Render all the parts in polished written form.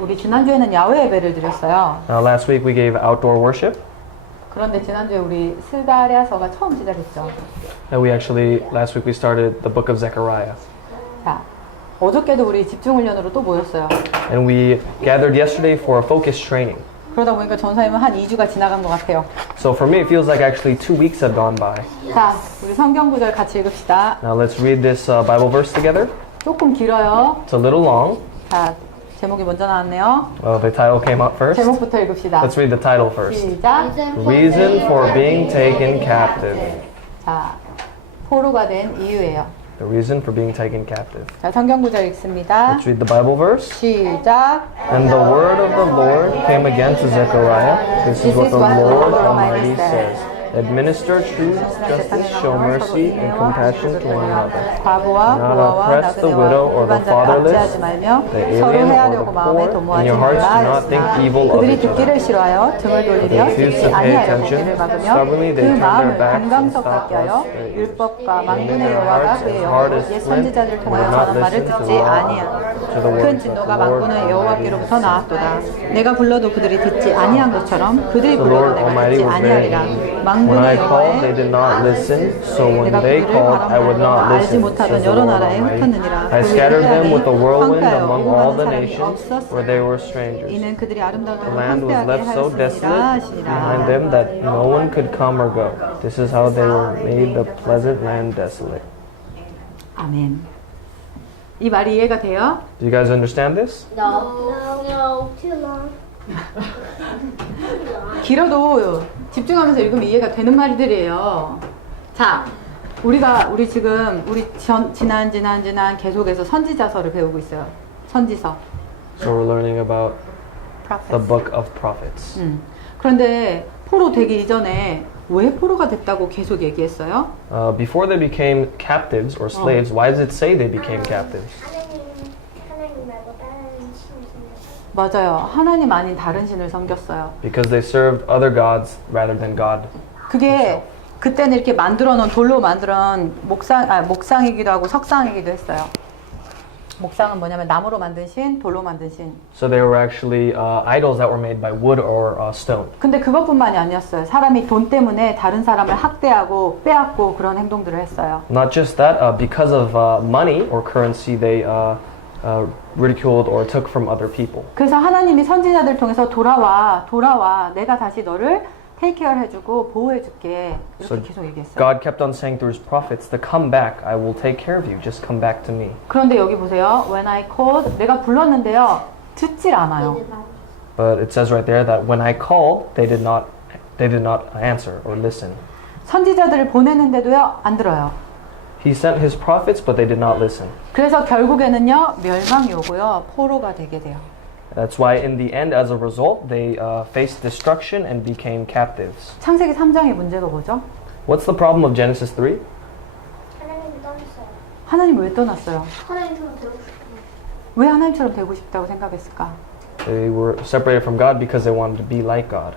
우리 지난주에는 야외 예배를 드렸어요. Last week we gave outdoor worship. 그런데 지난주에 우리 스가랴서가 처음 시작했죠. And last week we started the book of Zechariah. 자, 어저께도 우리 집중훈련으로 또 모였어요. And we gathered yesterday for a focus training. 그러다 보니까 전사님은 한 2주가 지나간 것 같아요. So for me it feels like actually 2 weeks have gone by. 자, 우리 성경 구절 같이 읽읍시다. Now let's read this Bible verse together. 조금 길어요. It's a little long. 자, 제목이 먼저 나왔네요. The title came up first. 제목부터 읽읍시다. Let's read the title first. 시작. Reason for being taken captive. 자, 포로가 된 이유예요. The reason for being taken captive. 자, 성경 구절 읽습니다. Let's read the Bible verse. 시작. And the word of the Lord came again to Zechariah. This is what the Lord Almighty says. Administer truth, justice, show mercy, and compassion to one another. 과부와 고아와 나그네와 불반자를 압제하지 말며 서로 해하려고 마음에 도모하지 말라. 그들이 듣기를 싫어하여 등을 돌리며 듣지 아니하여 고기를 막으며 그 마음을 금강석같게 하여 율법과 만군의 여호와가 그의 영으로 옛 선지자들을 통하여 전한 말을 듣지 아니하여 큰 진노가 만군의 여호와께로부터 나왔도다. 내가 불러도 그들이 듣지 아니한 것처럼 그들이 불러도 내가 듣지 아니하리라. When I called, they did not listen. So when they called, I would not listen. Says the Lord Almighty. I scattered them with a whirlwind among all the nations where they were strangers. The land was left so desolate behind them that no one could come or go. This is how they were made the pleasant land desolate. 아멘. 이 말이 이해가 돼요? Do you guys understand this? No, too long. 길어도 집중하면서 읽으면 이해가 되는 말들이에요. 자, 우리 지금 지난 계속해서 선지자서를 배우고 있어요. 선지서. So we're learning about the Prophets. book of prophets. 그런데 포로 되기 이전에 왜 포로가 됐다고 계속 얘기했어요? Before they became captives or slaves, why does it say they became captives? 하나님 말고 다른 신을 섬겼어요. 맞아요. 하나님 아닌 다른 신을 섬겼어요. Because they served other gods rather than God. 그게 그때는 이렇게 돌로 만들어놓은 목상이기도 하고 석상이기도 했어요. 목상은 뭐냐면 나무로 만든 신, 돌로 만든 신. So they were actually idols that were made by wood or stone. 근데 그것뿐만이 아니었어요. 사람이 돈 때문에 다른 사람을 학대하고 빼앗고 그런 행동들을 했어요. Not just that, because of money or currency, they ridiculed or took from other people. 그래서 하나님이 선지자들 통해서 돌아와, 내가 다시 너를 take care 해주고 보호해줄게 이렇게 계속 얘기했어요. God kept on saying through His prophets to come back. I will take care of you. Just come back to me. 그런데 여기 보세요. When I called, 내가 불렀는데요. 듣질 않아요. But it says right there that when I called, they did not answer or listen. 선지자들을 보내는데도요. 안 들어요. He sent His prophets, but they did not listen. 그래서 결국에는요. 멸망이 오고요. 포로가 되게 돼요. That's why in the end, as a result, they faced destruction and became captives. 창세기 3장의 문제가 뭐죠? What's the problem of Genesis 3? 하나님이 떠났어요. 하나님 왜 떠났어요? 하나님처럼 되고 싶어요. 왜 하나님처럼 되고 싶다고 생각했을까? They were separated from God because they wanted to be like God.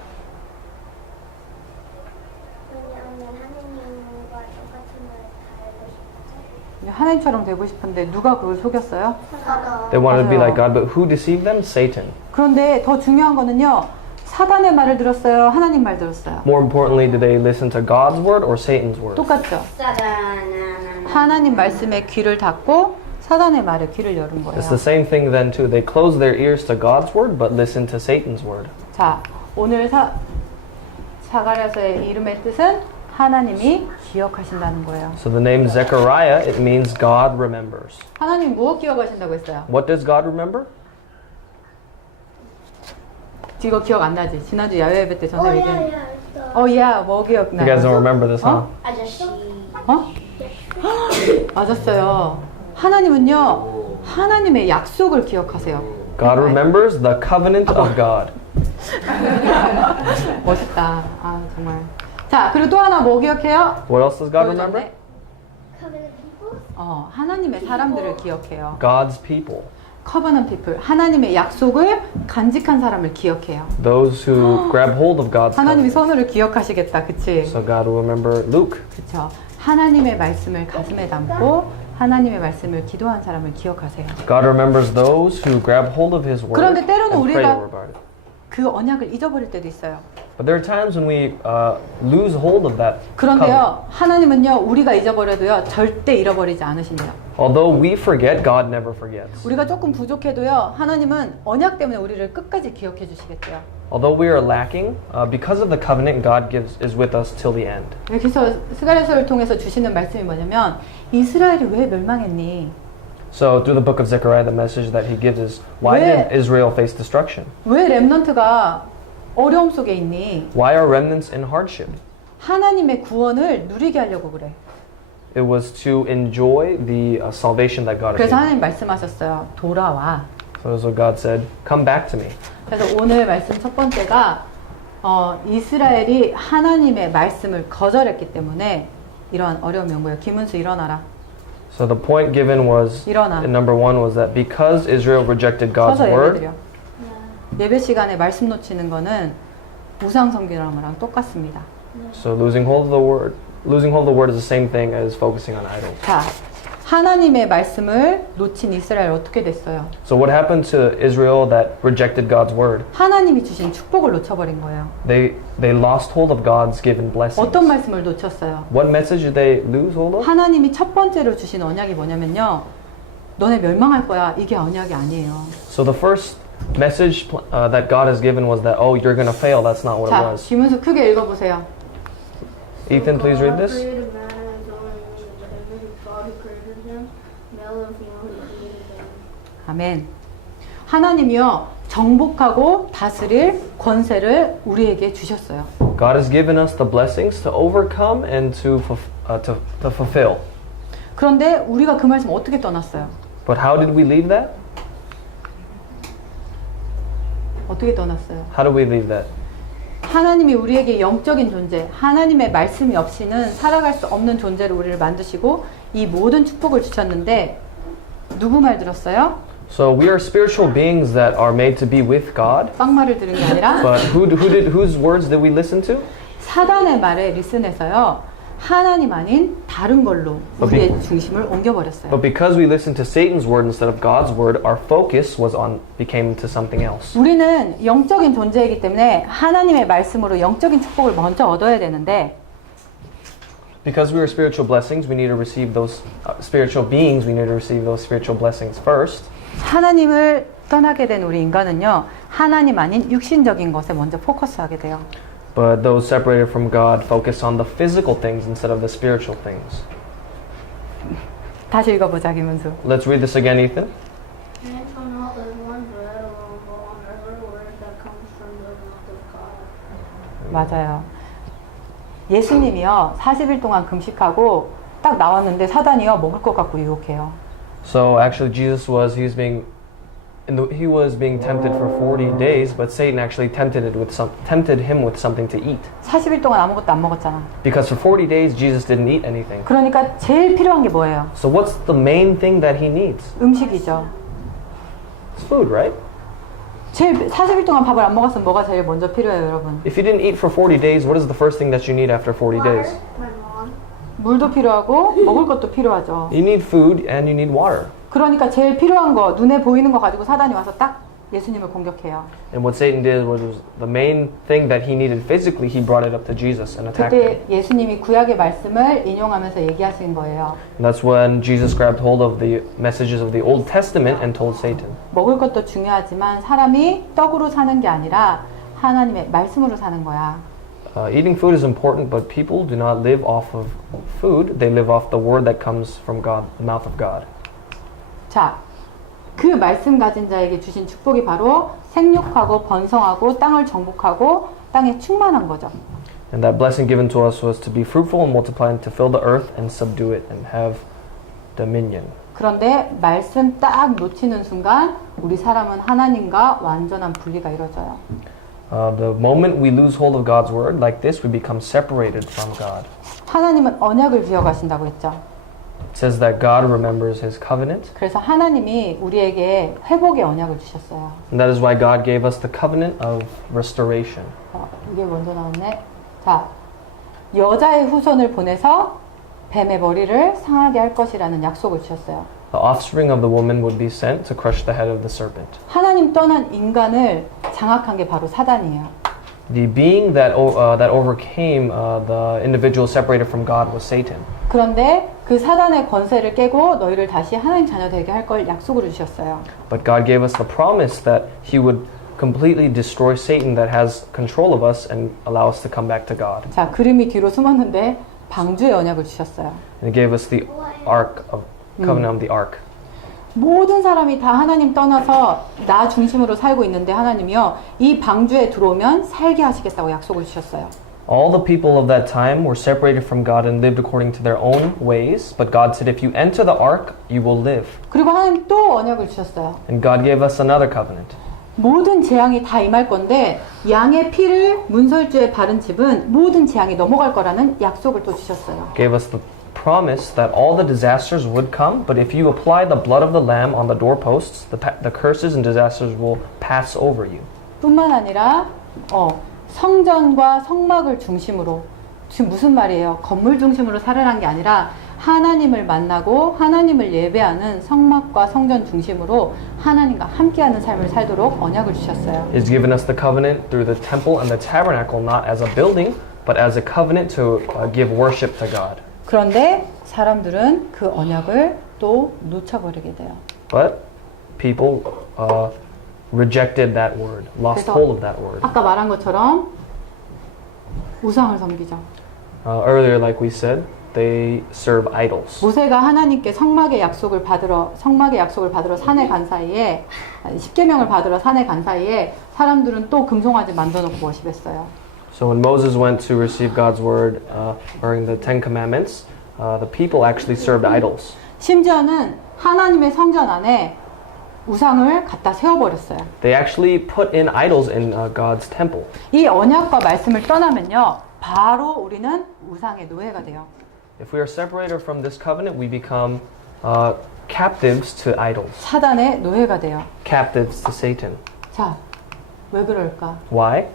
왜냐하면 하나님과 똑같은 걸 다 알고 싶어요. 하나님처럼 되고 싶은데 누가 그걸 속였어요? They wanted to be 맞아요. like God, but who deceived them? Satan. 그런데 더 중요한 거는요. 사단의 말을 들었어요? 하나님 말 들었어요? More importantly, did they listen to God's word or Satan's word? 똑같죠? 하나님 말씀에 귀를 닫고 사단의 말에 귀를 열은 거예요. It's the same thing then too. They closed their ears to God's word, but listened to Satan's word. 자, 오늘 사가랴서의 이름의 뜻은 하나님이 기억하신다는 거예요. So the name Zechariah, it means God remembers. 하나님 무엇 기억하신다고 했어요? What does God remember? 이거 기억 안 나지? 지난주 야외 예배 때 전에 얘기했는데. 야. 뭐 기억나요? You guys don't remember this, huh? 아저씨. 맞았어요. 하나님은요. 하나님의 약속을 기억하세요. God remembers the covenant of God. 멋있다. 아, 정말. 자, 그리고 또 하나 뭐 기억해요? What else does God remember? Covenant people? 하나님의 사람들을 기억해요. God's people. Covenant people. 하나님의 약속을 간직한 사람을 기억해요. Those who grab hold of God's 하나님이 covenant. 선우를 기억하시겠다. 그치? So God will remember Luke. 그쵸? 하나님의 말씀을 가슴에 담고 하나님의 말씀을 기도한 사람을 기억하세요. God remembers those who grab hold of His word 그런데 때로는 and pray 우리가 about it. 그 언약을 잊어버릴 때도 있어요. But there are times when we lose hold of that covenant. 그런데요, 하나님은요, 우리가 잊어버려도요, 절대 잃어버리지 않으신대요. Although we forget, God never forgets. 우리가 조금 부족해도요, 하나님은 언약 때문에 우리를 끝까지 기억해 주시겠대요. Although we are lacking, because of the covenant, God is with us till the end. 그래서 스가랴서를 통해서 주시는 말씀이 뭐냐면, 이스라엘이 왜 멸망했니? So through the book of Zechariah, the message that he gives is, why did Israel face destruction? 왜 렘넌트가 어려움 속에 있니? Why are remnants in hardship? 하나님의 구원을 누리게 하려고 그래. It was to enjoy the salvation that God has 그래서 given. 하나님 말씀하셨어요. 돌아와. So that's what God said, come back to me. 그래서 오늘 말씀 첫 번째가 이스라엘이 하나님의 말씀을 거절했기 때문에 이러한 어려움이 온 거예요. 김은수 일어나라. So the point given was, 일어나. number one was that because Israel rejected God's 서서 word, 예배드려. 예배 시간에 말씀 놓치는 거는 우상 섬기는 거랑 똑같습니다. so losing hold of the word is the same thing as focusing on idols. 자, 하나님의 말씀을 놓친 이스라엘 어떻게 됐어요? So what happened to Israel that rejected God's word? 하나님이 주신 축복을 놓쳐버린 거예요. They lost hold of God's given blessings. 어떤 말씀을 놓쳤어요? What message did they lose hold of? 하나님이 첫 번째로 주신 언약이 뭐냐면요. 너네 멸망할 거야. 이게 언약이 아니에요. So the first message that God has given was that, oh, you're going to fail. That's not what it 자, was. 김은수 크게 읽어보세요. Ethan, please read this. created man in his own image, in the image of God who created him, male and female he created them. 아멘. 하나님이요. 정복하고 다스릴 권세를 우리에게 주셨어요. God has given us the blessings to overcome and to fulfill. 그런데 우리가 그 말씀 어떻게 떠났어요? But how did we leave that? 어떻게 떠났어요? How did we leave that? 하나님이 우리에게 영적인 존재, 하나님의 말씀이 없이는 살아갈 수 없는 존재로 우리를 만드시고 이 모든 축복을 주셨는데 누구 말 들었어요? So we are spiritual beings that are made to be with God. 빵말을 들은 게 아니라 But whose words did we listen to? 사단의 말에 리슨해서요. 하나님 아닌 다른 걸로 우리의 중심을 옮겨버렸어요. But because we listened to Satan's word instead of God's word, our focus became to something else. 우리는 영적인 존재이기 때문에 하나님의 말씀으로 영적인 축복을 먼저 얻어야 되는데 Because we are spiritual blessings, we need to receive those spiritual beings. We need to receive those spiritual blessings first. 하나님을 떠나게 된 우리 인간은요. 하나님 아닌 육신적인 것에 먼저 포커스하게 돼요. But those separated from God focus on the physical things instead of the spiritual things. 다시 읽어보자, 김은수. Let's read this again, Ethan. Man shall not live on bread alone, but on every word that comes from the mouth of God. 맞아요. 예수님이요. 40일 동안 금식하고 딱 나왔는데 사단이요. 먹을 것 같고 유혹해요. So actually, Jesus was he was being tempted for 40 days, but Satan actually tempted him with something to eat. 40일 동안 아무것도 안 먹었잖아. Because for 40 days, Jesus didn't eat anything. 그러니까 제일 필요한 게 뭐예요? So what's the main thing that he needs? 음식이죠. It's food, right? 제일 40일 동안 밥을 안 먹었으면 뭐가 제일 먼저 필요해요, 여러분? If you didn't eat for 40 days, what is the first thing that you need after 40 days? My mom. 물도 필요하고 먹을 것도 필요하죠. You need food and you need water. 그러니까 제일 필요한 거, 눈에 보이는 거 가지고 사단이 와서 딱 예수님을 공격해요. And what Satan did was the main thing that he needed physically, he brought it up to Jesus and attacked him. 그때 예수님이 구약의 말씀을 인용하면서 얘기하신 거예요. And that's when Jesus grabbed hold of the messages of the Old Testament and told Satan. 먹을 것도 중요하지만 사람이 떡으로 사는 게 아니라 하나님의 말씀으로 사는 거야. Eating food is important, but people do not live off of food. They live off the word that comes from God, the mouth of God. 자, 그 말씀 가진 자에게 주신 축복이 바로 생육하고 번성하고 땅을 정복하고 땅에 충만한 거죠. And that blessing given to us was to be fruitful and multiply and to fill the earth and subdue it and have dominion. 그런데 말씀 딱 놓치는 순간 우리 사람은 하나님과 완전한 분리가 이루어져요. The moment we lose hold of God's word like this, we become separated from God. 하나님은 언약을 기억하신다고 했죠. It says that God remembers His covenant. 그래서 하나님이 우리에게 회복의 언약을 주셨어요. And that is why God gave us the covenant of restoration. 이게 먼저 나왔네. 자, 여자의 후손을 보내서 뱀의 머리를 상하게 할 것이라는 약속을 주셨어요. The offspring of the woman would be sent to crush the head of the serpent. 하나님 떠난 인간을 장악한 게 바로 사단이에요. The being that overcame the individual separated from God was Satan. 그런데 그 사단의 권세를 깨고 너희를 다시 하나님 자녀 되게 할 걸 약속으로 주셨어요. But God gave us the promise that He would completely destroy Satan that has control of us and allow us to come back to God. 자, 그림이 뒤로 숨었는데 방주의 언약을 주셨어요. And He gave us the ark of covenant of the ark. 모든 사람이 다 하나님 떠나서 나 중심으로 살고 있는데 하나님이요, 이 방주에 들어오면 살게 하시겠다고 약속을 주셨어요. All the people of that time were separated from God and lived according to their own ways. But God said, if you enter the ark, you will live. 그리고 하나님 또 언약을 주셨어요. And God gave us another covenant. 모든 재앙이 다 임할 건데 양의 피를 문설주에 바른 집은 모든 재앙이 넘어갈 거라는 약속을 또 주셨어요. Gave us the promise that all the disasters would come, but if you apply the blood of the lamb on the doorposts, the curses and disasters will pass over you. 뿐만 아니라 성전과 성막을 중심으로, 지금 무슨 말이에요? 건물 중심으로 살아란 게 아니라 하나님을 만나고 하나님을 예배하는 성막과 성전 중심으로 하나님과 함께하는 삶을 살도록 언약을 주셨어요. He's given us the covenant through the temple and the tabernacle, not as a building, but as a covenant to give worship to God. 그런데 사람들은 그 언약을 또 놓쳐버리게 돼요. But people rejected that word, lost 그래서 hold of that word. 아까 말한 것처럼 우상을 섬기죠. Earlier, like we said, they serve idols. 모세가 하나님께 성막의 약속을 받으러 산에 간 사이에, 십계명을 받으러 산에 간 사이에 사람들은 또 금송아지 만들어놓고 워십했어요. So when Moses went to receive God's word during the Ten Commandments, the people actually served idols. 심지어는 하나님의 성전 안에 우상을 갖다 세워버렸어요. They actually put in idols in God's temple. 이 언약과 말씀을 떠나면요, 바로 우리는 우상의 노예가 돼요. If we are separated from this covenant, we become captives to idols, 사단의 노예가 돼요. captives to Satan. 자, 왜 그럴까? Why?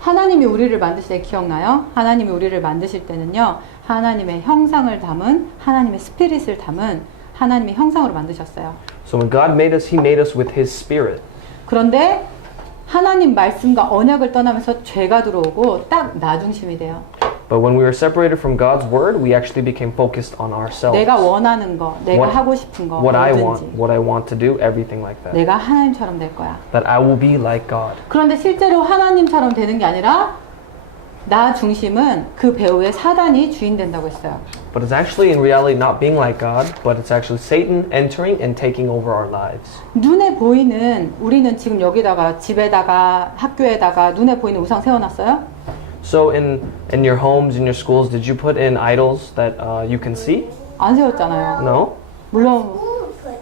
하나님이 우리를 만드실 때 기억나요? 하나님이 우리를 만드실 때는요, 하나님의 형상을 담은, 하나님의 스피릿을 담은 하나님의 형상으로 만드셨어요. So when God made us, He made us with His Spirit. 그런데 하나님 말씀과 언약을 떠나면서 죄가 들어오고 딱 나 중심이 돼요. But when we were separated from God's word, we actually became focused on ourselves. 내가 원하는 거, 내가 What- 하고 싶은 거, What I 뭐든지 want to do, everything like that. 내가 하나님처럼 될 거야. That I will be like God. 그런데 실제로 하나님처럼 되는 게 아니라 나 중심은 그 배후에 사단이 주인 된다고 했어요. But it's actually in reality not being like God, but it's actually Satan entering and taking over our lives. 눈에 보이는, 우리는 지금 여기다가 집에다가 학교에다가 눈에 보이는 우상 세워놨어요? So in your homes, in your schools, did you put in idols that you can see? 안 세웠잖아요. No? 물론 Who put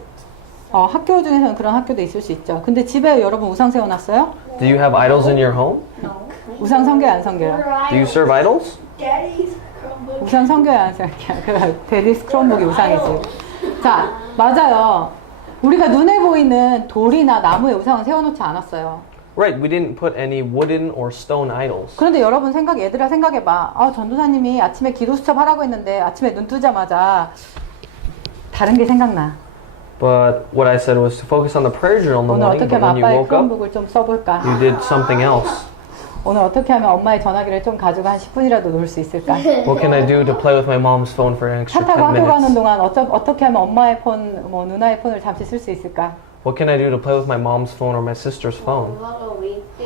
학교 중에서는 그런 학교도 있을 수 있죠. 근데 집에 여러분 우상 세워놨어요? Do you have idols in your home? 우상 섬겨요, 안 섬겨요? Do you serve idols? Daddy's Chromebook. 우상 섬겨요, 안 섬겨요? 그 데디스 크롬북이 우상이지. 자, 맞아요. 우리가 눈에 보이는 돌이나 나무에 우상은 세워놓지 않았어요. Right, we didn't put any wooden or stone idols. 그런데 여러분 얘들아 생각해봐. 전도사님이 아침에 기도 수첩 하라고 했는데 아침에 눈 뜨자마자 다른 게 생각나. But what I said was to focus on the prayer journal in the 오늘 morning, 어떻게 but 하면 when you 아빠의 woke up, 크롬북을 좀 써볼까? you did something else. 오늘 어떻게 하면 엄마의 전화기를 좀 가지고 한 10분이라도 놀 수 있을까? What can I do to play with my mom's phone for an 차 extra 타고 10 학교 가는 minutes? 동안 어떻게 하면 엄마의 폰, 누나의 폰을 잠시 쓸 수 있을까? What can I do to play with my mom's phone or my sister's phone?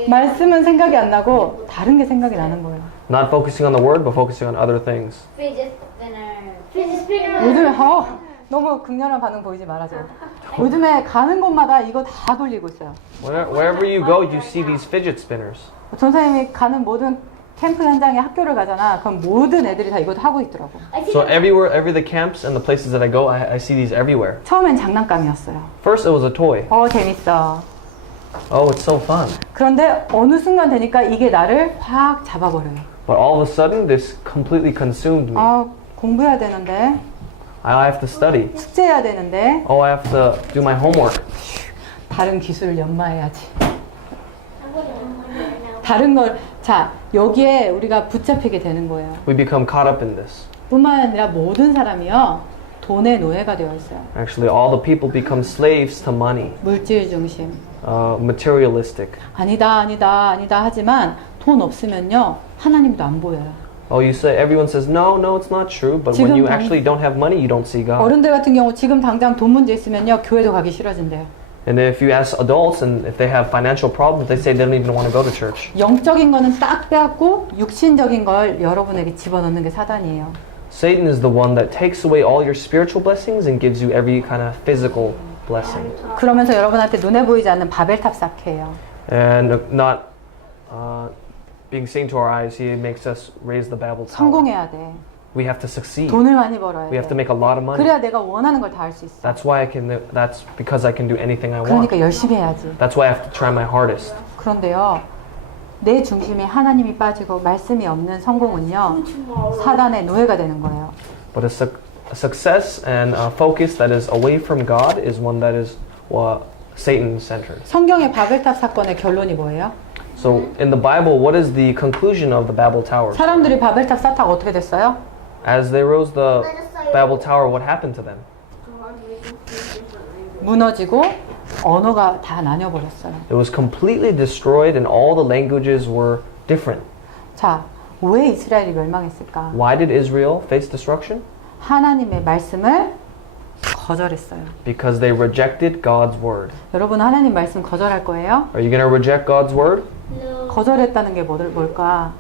말씀은 생각이 안 나고 다른 게 생각이 나는 거예요. Not focusing on the word, but focusing on other things. fidget spinner? Fidget spinner. 요즘에 너무 극렬한 반응 보이지 말아줘. 요즘에 가는 곳마다 이거 다 돌리고 있어요. Wherever you go, you see these fidget spinners. 전사님이 가는 모든 캠프 현장에 학교를 가잖아. 그럼 모든 애들이 다 이거 하고 있더라고. I see So them. every the camps and the places that I go, I see these everywhere. 처음엔 장난감이었어요. First, it was a toy. 재밌어. Oh, it's so fun. 그런데 어느 순간 되니까 이게 나를 확 잡아버려요. But all of a sudden, this completely consumed me. 공부해야 되는데, I have to study. 숙제해야 되는데, Oh, I have to do my homework. 다른 기술을 연마해야지. I'm going on one right now. 다른 걸, 자, 여기에 우리가 붙잡히게 되는 거예요. We become caught up in this. 뿐만 아니라 모든 사람이요 돈의 노예가 되어 있어요. Actually, all the people become slaves to money, 물질 중심. materialistic. 아니다 하지만 돈 없으면요 하나님도 안 보여요. Oh, everyone says, no, it's not true. But when you actually don't have money, you don't see God. 어른들 같은 경우 지금 당장 돈 문제 있으면요 교회도 가기 싫어진대요. And if you ask adults, and if they have financial problems, they say they don't even want to go to church. 영적인 거는 딱 빼앗고 육신적인 걸 여러분에게 집어넣는 게 사단이에요. Satan is the one that takes away all your spiritual blessings and gives you every kind of physical blessing. 그러면서 여러분한테 눈에 보이지 않는 바벨탑 쌓게요. And not being seen to our eyes, he makes us raise the Babel tower. 성공해야 돼. We have to succeed. 돈을 많이 벌어야 We have to 돼. make a lot of money. 그래야 내가 원하는 걸 다 할 수 있어. That's because I can do anything I want. 그러니까 열심히 해야지. That's why I have to try my hardest. 그런데요, 내 중심에 하나님이 빠지고 말씀이 없는 성공은요, 사단의 노예가 되는 거예요. But a success and a focus that is away from God is one that is Satan-centered. 성경의 바벨탑 사건의 결론이 뭐예요? So in the Bible, what is the conclusion of the Babel Tower? 사람들이 바벨탑 쌓다가 어떻게 됐어요? As they rose the Babel Tower, what happened to them? God made them speak different languages. 무너지고 언어가 다 나뉘어버렸어요. It was completely destroyed and all the languages were different. 자, 왜 이스라엘이 멸망했을까? Why did Israel face destruction? 하나님의 말씀을 거절했어요. Because they rejected God's word. 여러분 하나님 말씀 거절할 거예요? Are you going to reject God's word? No. 거절했다는 게 뭘까?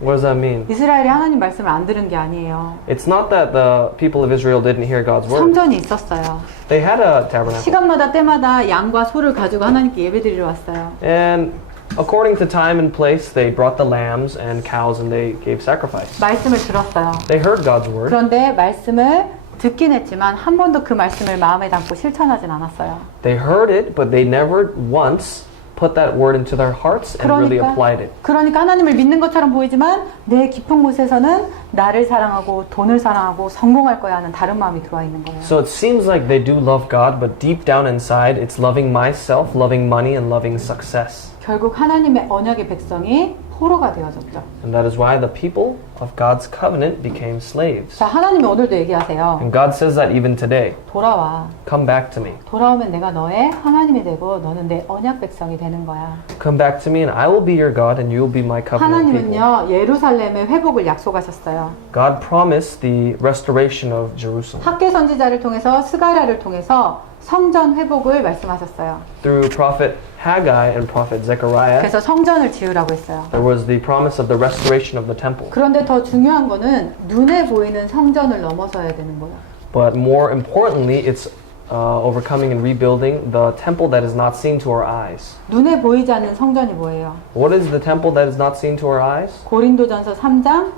What does that mean? 이스라엘이 하나님 말씀을 안 들은 게 아니에요. It's not that the people of Israel didn't hear God's word. 성전이 있었어요. They had a tabernacle. 시간마다 때마다 양과 소를 가지고 하나님께 예배드리러 왔어요. And according to time and place, they brought the lambs and cows and they gave sacrifice. 말씀을 들었어요. They heard God's word. 그런데 말씀을 듣긴 했지만 한 번도 그 말씀을 마음에 담고 실천하진 않았어요. They heard it, but they never once put that word into their hearts and really applied it. 그러니까 하나님을 믿는 것처럼 보이지만 내 깊은 곳에서는 나를 사랑하고 돈을 사랑하고 성공할 거야 하는 다른 마음이 들어와 있는 거예요. So it seems like they do love God, but deep down inside, it's loving myself, loving money, and loving success. 결국 하나님의 언약의 백성이 포로가 되어졌죠. And that is why the people of God's covenant became slaves. 자, 하나님이 오늘도 얘기하세요. And God says that even today. 돌아와. Come back to me. 돌아오면 내가 너의 하나님이 되고 너는 내 언약 백성이 되는 거야. Come back to me and I will be your God and you will be my covenant people. 하나님은요 예루살렘의 회복을 약속하셨어요. God promised the restoration of Jerusalem. 학개 선지자를 통해서 스가랴를 통해서 성전 회복을 말씀하셨어요. Through prophet Haggai and prophet Zechariah, 그래서 성전을 지으라고 했어요. there was the promise of the restoration of the temple. 그런데 더 중요한 거는 눈에 보이는 성전을 넘어서야 되는 거예요. But more importantly, it's overcoming and rebuilding the temple that is not seen to our eyes. 눈에 보이지 않는 성전이 뭐예요? What is the temple that is not seen to our eyes? 고린도전서 3장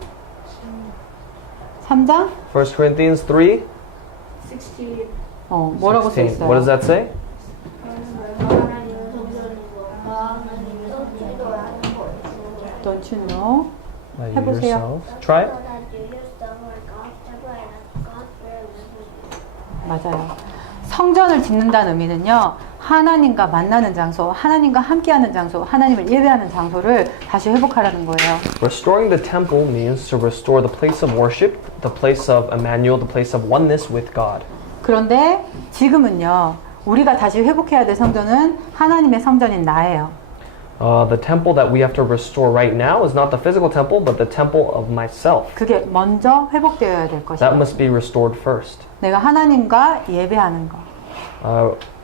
3장 1 Corinthians 3, 뭐라고 써 16. What does 있어요? that say? Don't you know? By 해보세요. yourselves. Try it. So that you use the word God's temple and that God's spirit lives with you. 맞아요. 성전을 짓는다는 의미는요. 하나님과 만나는 장소, 하나님과 함께하는 장소, 하나님을 예배하는 장소를 다시 회복하라는 거예요. Restoring the temple means to restore the place of worship, the place of Emmanuel, the place of oneness with God. 그런데 지금은요. 우리가 다시 회복해야 될 성전은 하나님의 성전인 나예요. The temple that we have to restore right now is not the physical temple, but the temple of myself. 그게 먼저 회복되어야 될 That 것이에요. must be restored first. 내가 하나님과 예배하는 거,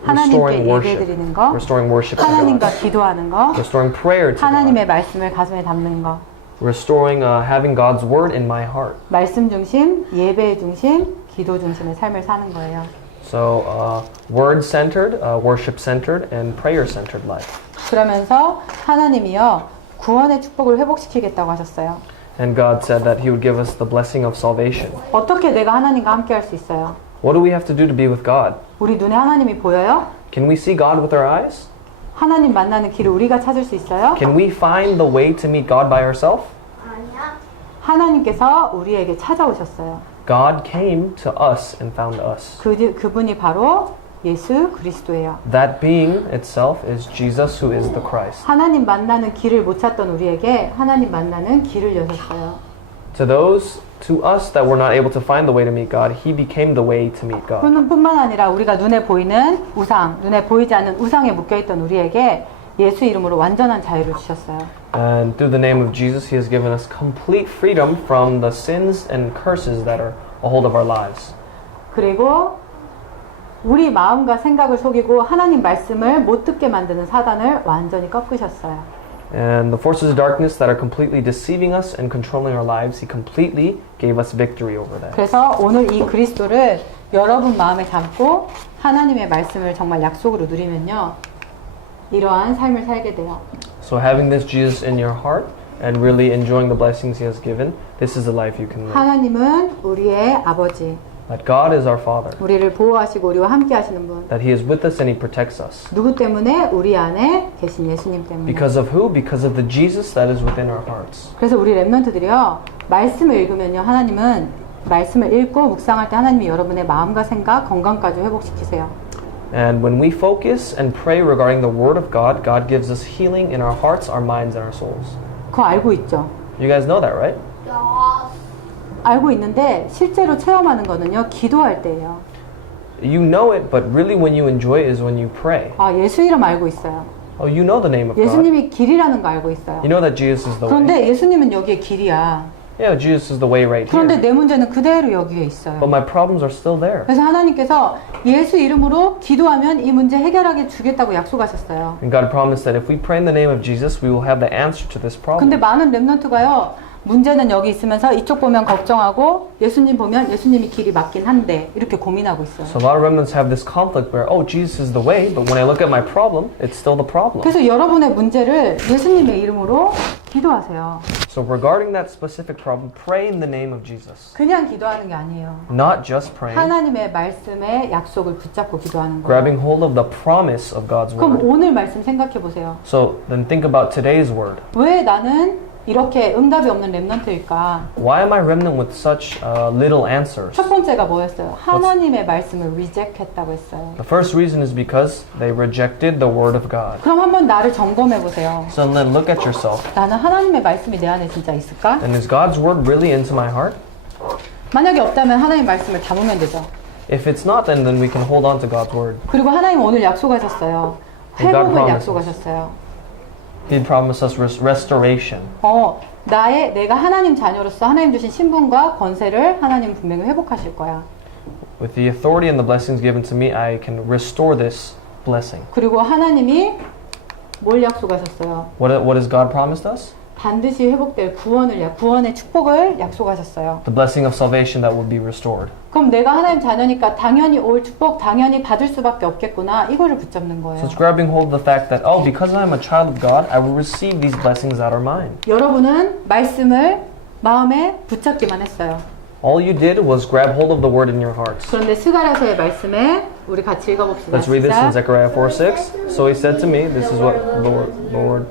Restoring 하나님께 worship. 예배드리는 거, Restoring worship to 하나님과 God. 기도하는 거, Restoring prayer to 하나님의 God. 말씀을 가슴에 담는 거. Restoring having God's word in my heart. 말씀 중심, 예배 중심, 기도 중심의 삶을 사는 거예요. So word-centered, worship-centered, and prayer-centered life. 그러면서 하나님이요 구원의 축복을 회복시키겠다고 하셨어요. And God said that He would give us the blessing of salvation. 어떻게 내가 하나님과 함께 할 수 있어요? What do we have to do to be with God? 우리 눈에 하나님이 보여요? Can we see God with our eyes? 하나님 만나는 길을 우리가 찾을 수 있어요? Can we find the way to meet God by ourselves? 아니야. 하나님께서 우리에게 찾아오셨어요. God came to us and found us. 그분이 바로 예수 그리스도예요. That being itself is Jesus, who is the Christ. 하나님 만나는 길을 못 찾던 우리에게 하나님 만나는 길을 여셨어요. To us that were not able to find the way to meet God, He became the way to meet God. 뿐만 아니라 우리가 눈에 보이는 우상, 눈에 보이지 않는 우상에 묶여있던 우리에게 예수 이름으로 완전한 자유를 주셨어요. And through the name of Jesus, He has given us complete freedom from the sins and curses that are a hold of our lives. 그리고 우리 마음과 생각을 속이고 하나님 말씀을 못 듣게 만드는 사단을 완전히 꺾으셨어요. And the forces of darkness that are completely deceiving us and controlling our lives, He completely gave us victory over that. 그래서 오늘 이 그리스도를 여러분 마음에 담고 하나님의 말씀을 정말 약속으로 누리면요, 이러한 삶을 살게 돼요. So having this Jesus in your heart and really enjoying the blessings He has given, this is the life you can live. 하나님은 우리의 아버지, That God is our Father. 우리를 보호하시고 우리와 함께 하시는 분. That He is with us and He protects us. 누구 때문에? 우리 안에 계신 예수님 때문에. Because of who? Because of the Jesus that is within our hearts. 그래서 우리 랩런트들이요, 말씀을 읽으면요, 하나님은 말씀을 읽고 묵상할 때 하나님이 여러분의 마음과 생각, 건강까지 회복시키세요. And when we focus and pray regarding the Word of God, God gives us healing in our hearts, our minds, and our souls. 그거 알고 있죠? You guys know that, right? 알고 있는데 실제로 체험하는 거는요, 기도할 때예요. You know it, but really when you enjoy it is when you pray. 아, 예수 이름 알고 있어요. Oh, you know the name of God. 예수님이 길이라는 거 알고 있어요. You know that Jesus is the way. 그런데 예수님은 여기에 길이야. Yeah, Jesus is the way right 그런데 here. 내 문제는 그대로 여기에 있어요. But my problems are still there. 그래서 하나님께서 예수 이름으로 기도하면 이 문제 해결하게 주겠다고 약속하셨어요. And God promised that if we pray in the name of Jesus, we will have the answer to this problem. 근데 많은 랩런트가요, 문제는 여기 있으면서 이쪽 보면 걱정하고 예수님 보면 예수님이 길이 맞긴 한데 이렇게 고민하고 있어요. So a lot of remnants have this conflict where, oh, Jesus is the way, but when I look at my problem, it's still the problem. 그래서 여러분의 문제를 예수님의 이름으로 기도하세요. So regarding that specific problem, pray in the name of Jesus. 그냥 기도하는 게 아니에요. Not just praying, 하나님의 말씀의 약속을 붙잡고 기도하는 거예요. grabbing hold of the promise of God's 그럼 word. 오늘 말씀 생각해 보세요. So then think about today's word. 왜 나는 이렇게 응답이 없는 랩런트일까? Why am I remnant with such little answers? 첫 번째가 뭐였어요? 하나님의 말씀을 리젝했다고 했어요. The first reason is because they rejected the word of God. 그럼 한번 나를 점검해 보세요. So then look at yourself. 나는 하나님의 말씀이 내 안에 진짜 있을까? And is God's word really into my heart? 만약에 없다면 하나님 말씀을 담으면 되죠. If it's not, then we can hold on to God's word. 그리고 하나님 오늘 약속하셨어요. And God 회복을 promises. 약속하셨어요. He promised us restoration. 내가 하나님 자녀로서 하나님 주신 신분과 권세를 하나님 분명히 회복하실 거야. With the authority and the blessings given to me, I can restore this blessing. 그리고 하나님이 뭘 약속하셨어요? What has God promised us? 반드시 회복될 구원의 축복을 약속하셨어요. The blessing of salvation that will be restored. 그럼 내가 하나님 자녀니까 당연히 올 축복 당연히 받을 수밖에 없겠구나. 이거를 붙잡는 거예요. So it's grabbing hold of the fact that, oh, because I'm a child of God, I will receive these blessings that are mine. 여러분은 말씀을 마음에 붙잡기만 했어요. All you did was grab hold of the word in your hearts. 그런데 스가랴서의 말씀에 우리 같이 읽어봅시다. Let's read this in 시작. Zechariah 4:6. So he said to me, this is what Lord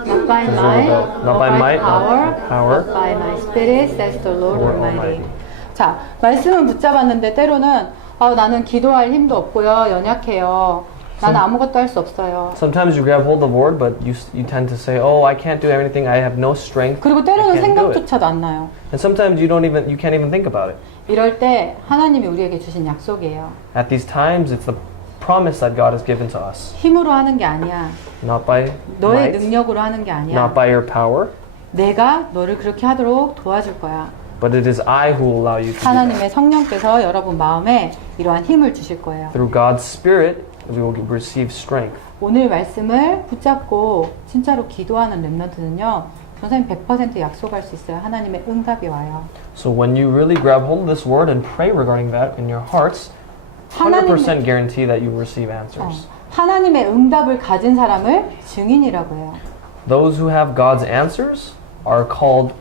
Not by might, Not by might, power, not power, but by my spirit, says the Lord Lord Almighty. Almighty. 자, 말씀은 붙잡았는데 때로는 나는 기도할 힘도 없고요, 연약해요. 나는 아무것도 할 수 없어요. Sometimes you grab hold of the word, but you tend to say, oh, I can't do anything. I have no strength. 그리고 I 때로는 can't do it. 생각조차도 안 나요. And sometimes you can't even think about it. 이럴 때 하나님이 우리에게 주신 약속이에요. At these times, it's the promise that God has given to us. 힘으로 하는 게 아니야. Not by 너의 might, 능력으로 하는 게 아니야. not by your power, 내가 너를 그렇게 하도록 도와줄 거야. but it is I who will allow you to do that. 하나님의 성령께서 여러분 마음에 이러한 힘을 주실 거예요. Through God's Spirit, we will receive strength. 오늘 말씀을 붙잡고 진짜로 기도하는 랩런트는요, 선생님 100% 약속할 수 있어요. 하나님의 응답이 와요. So when you really grab hold of this word and pray regarding that in your hearts, 100% guarantee that you will receive answers. 하나님의 응답을 가진 사람을 증인이라고 해요. Those who have God's answers are called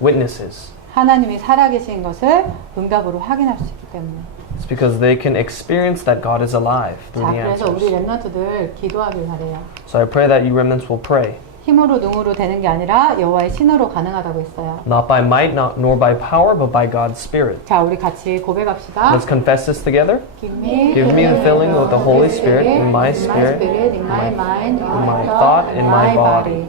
witnesses. 하나님이 살아계신 것을 응답으로 확인할 수 있기 때문에. It's because they can experience that God is alive through 자, the 그래서 우리 answers. 랩런트들 기도하길 바래요. So I pray that you remnants will pray. 힘으로 능으로 되는 게 아니라 여호와의 신으로 가능하다고 했어요. Not by might, nor by power, but by God's Spirit. 자, 우리 같이 고백합시다. Let's confess this together. Give me the filling with the Holy Spirit in my spirit, in my mind, in my thought, in my body.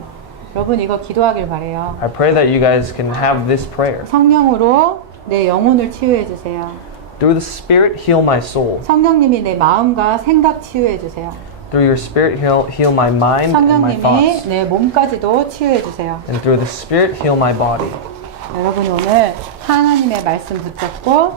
여러분 이거 기도하길 바래요. I pray that you guys can have this prayer. 성령으로 내 영혼을 치유해 주세요. Through the Spirit, heal my soul. 성령님이 내 마음과 생각 치유해 주세요. Through your Spirit, heal my mind and my 성령님이 thoughts. 내 몸까지도 치유해 주세요. And through the Spirit, heal my body. 여러분 오늘 하나님의 말씀 붙잡고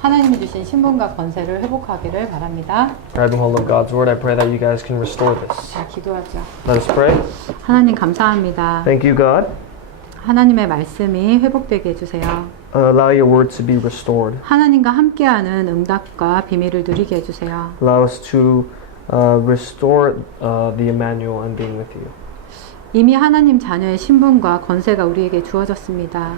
하나님이 주신 신분과 권세를 회복하기를 바랍니다. Grabbing hold of God's word, I pray that you guys can restore this. 자, 기도하죠. Let us pray. 하나님 감사합니다. Thank you, God. 하나님의 말씀이 회복되게 해주세요. Allow your word to be restored. 하나님과 함께하는 응답과 비밀을 누리게 해주세요. Allow us to restore the Emmanuel and being with you. 이미 하나님 자녀의 신분과 권세가 우리에게 주어졌습니다.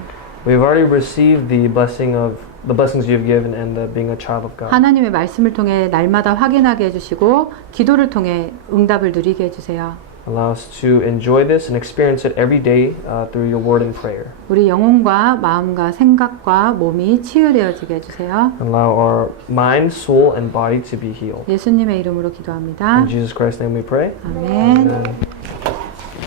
We've already received the blessings you have given and being a child of God. 하나님의 말씀을 통해 날마다 확인하게 해주시고 기도를 통해 응답을 누리게 해주세요. Allow us to enjoy this and experience it every day through your word and prayer. 우리 영혼과 마음과 생각과 몸이 치유되어지게 해주세요. Allow our mind, soul, and body to be healed. 예수님의 이름으로 기도합니다. In Jesus Christ's name we pray. 아멘. Amen.